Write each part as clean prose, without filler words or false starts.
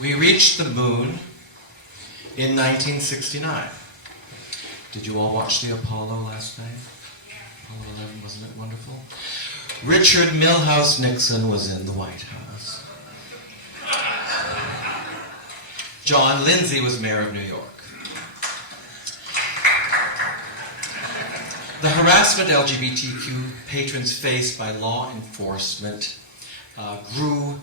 We reached the moon in 1969. Did you all watch the Apollo last night? Apollo 11, wasn't it wonderful? Richard Milhouse Nixon was in the White House. John Lindsay was mayor of New York. The harassment LGBTQ patrons faced by law enforcement grew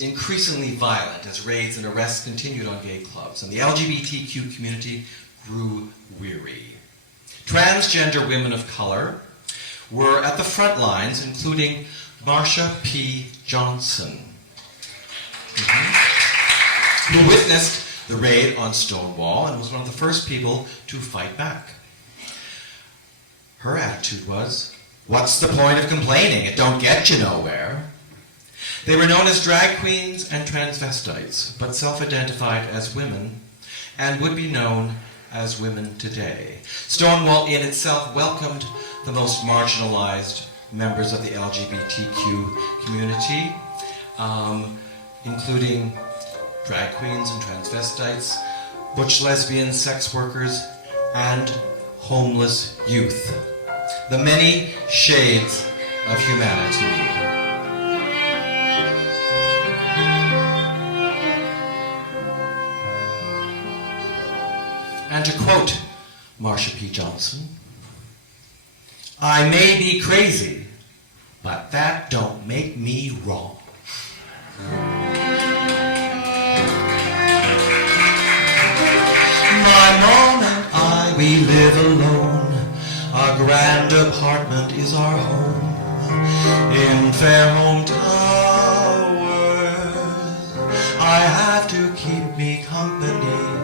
increasingly violent as raids and arrests continued on gay clubs, and the LGBTQ community grew weary. Transgender women of color were at the front lines, including Marsha P. Johnson, who witnessed the raid on Stonewall and was one of the first people to fight back. Her attitude was, "What's the point of complaining? It don't get you nowhere." They were known as drag queens and transvestites, but self-identified as women and would be known as women today. Stonewall in itself welcomed the most marginalized members of the LGBTQ community, including drag queens and transvestites, butch lesbians, sex workers, and homeless youth. The many shades of humanity. And to quote Marsha P. Johnson, "I may be crazy, but that don't make me wrong." My mom and I, we live alone. Our grand apartment is our home in Fairholme Towers. I have to keep me company.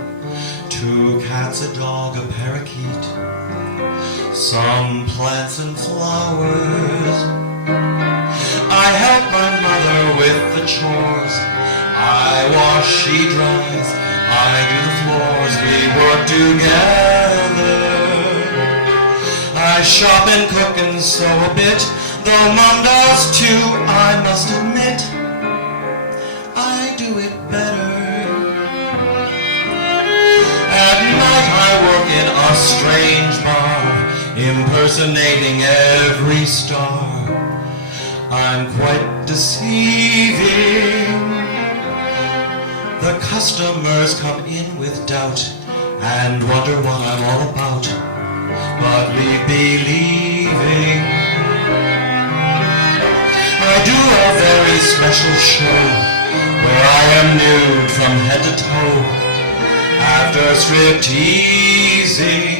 2 cats, a dog, a parakeet, some plants and flowers. I help my mother with the chores. I wash, she dries, I do the floors. We work together. I shop and cook and sew a bit, though Mom does too, I must admit. I do it better. At night I work in a strange bar, impersonating every star. I'm quite deceiving. The customers come in with doubt and wonder what I'm all about, but leave believing. I do a very special show where I am nude from head to toe. After stripteasing,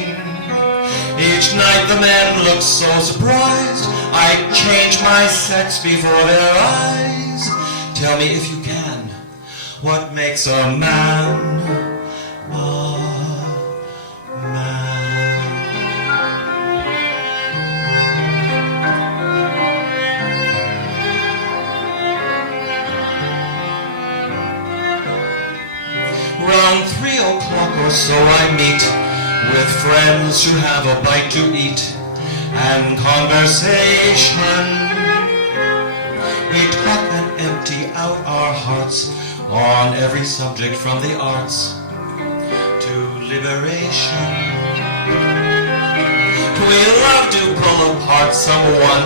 each night the men look so surprised. I change my sex before their eyes. Tell me if you can, what makes a man a man? Round 3 o'clock or so I meet with friends who have a bite to eat and conversation. We talk and empty out our hearts on every subject from the arts to liberation. We love to pull apart someone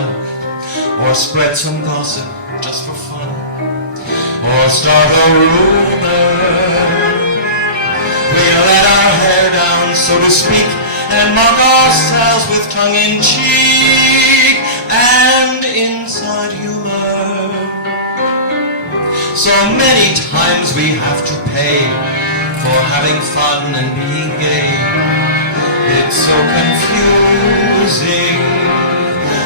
or spread some gossip just for fun or start a rumor. We let our hair down, so to speak, and mock ourselves with tongue-in-cheek and inside humor. So many times we have to pay for having fun and being gay. It's so confusing.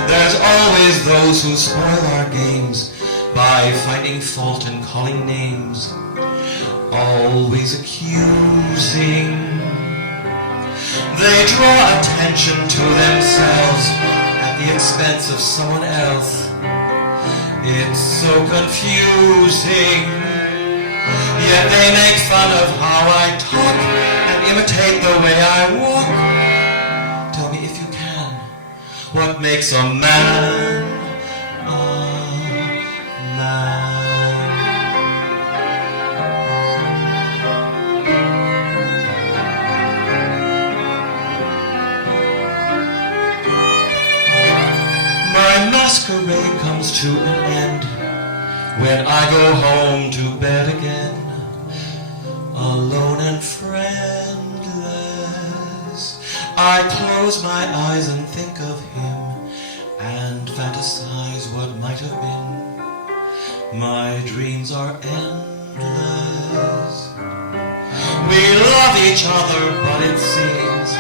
There's always those who spoil our games by finding fault and calling names, always accusing. They draw attention to themselves at the expense of someone else. It's so confusing. Yet they make fun of how I talk and imitate the way I walk. Tell me if you can, what makes a man a man? comes to an end when I go home to bed again, alone and friendless. I close my eyes and think of him and fantasize what might have been. My dreams are endless. We love each other, but it seems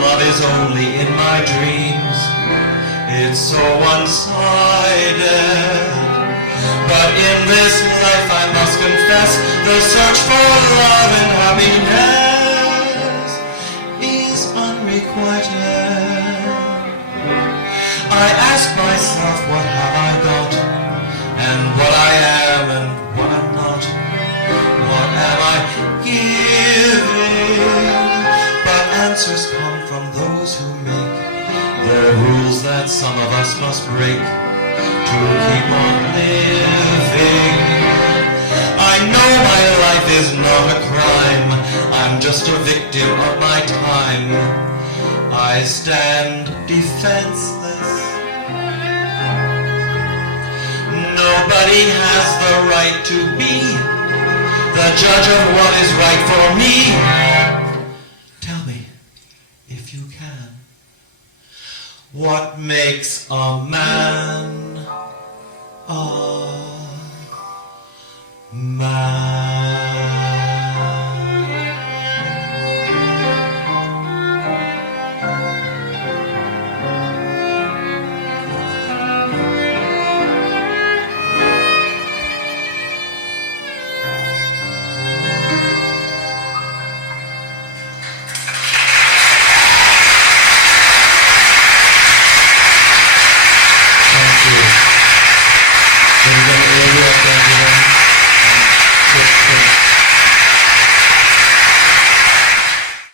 love is only in my dreams. It's so one-sided. But in this life I must confess, the search for love and happiness is unrequited. I ask myself, what have I got? And what I am and what I'm not. What am I giving? But answers come from those who make the rules that some of us must break to keep on living. I know my life is not a crime. I'm just a victim of my time. I stand defenseless. Nobody has the right to be the judge of what is right for me. Tell me, if you can, what makes a man a